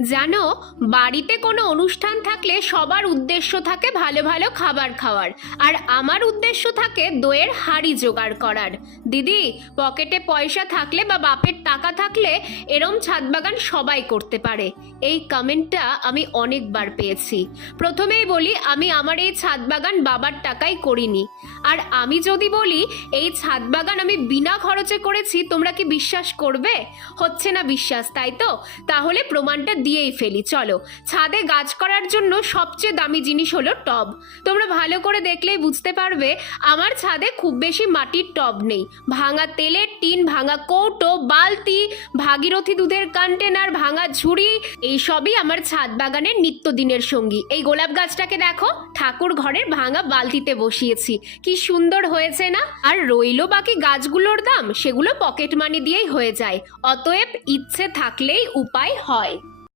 জানো, বাড়িতে কোনো অনুষ্ঠান থাকলে সবার উদ্দেশ্য থাকে ভালো ভালো খাবার খাওয়ার, আর আমার উদ্দেশ্য থাকে দইয়ের হাঁড়ি জোগাড় করার। দিদি, পকেটে পয়সা থাকলে বা বাপের টাকা থাকলে এরম ছাদ বাগান সবাই করতে পারে। এই কমেন্টটা আমি অনেকবার পেয়েছি। প্রথমেই বলি, আমি আমার এই ছাদ বাগান বাবার টাকায় করিনি। আর আমি যদি বলি এই ছাদ বাগান আমি বিনা খরচে করেছি, তোমরা কি বিশ্বাস করবে? হচ্ছে না বিশ্বাস, তাই তো? তাহলে প্রমাণটা দিয়েই ফেলি, চলো। ছাদে গাছ করার জন্য সবচেয়ে দামি জিনিস হলো টব। তোমরা ভালো করে দেখলেই বুঝতে পারবে আমার ছাদে খুব বেশি মাটির টব নেই। ভাঙা তেলের টিন, ভাঙা কৌটো, বালতি, ভাগীরথী দুধের কন্টেনার, ভাঙা ঝুড়ি, এইসবই আমার ছাদ বাগানের নিত্যদিনের সঙ্গী। এই গোলাপ গাছটাকে দেখো, ঠাকুর ঘরের ভাঙা বালতিতে বসিয়েছি, কি সুন্দর হয়েছে না? আর রইলো বাকি গাছগুলোর দাম, সেগুলো পকেট মানি দিয়েই হয়ে যায়। অতএব ইচ্ছে থাকলেই উপায় হয়।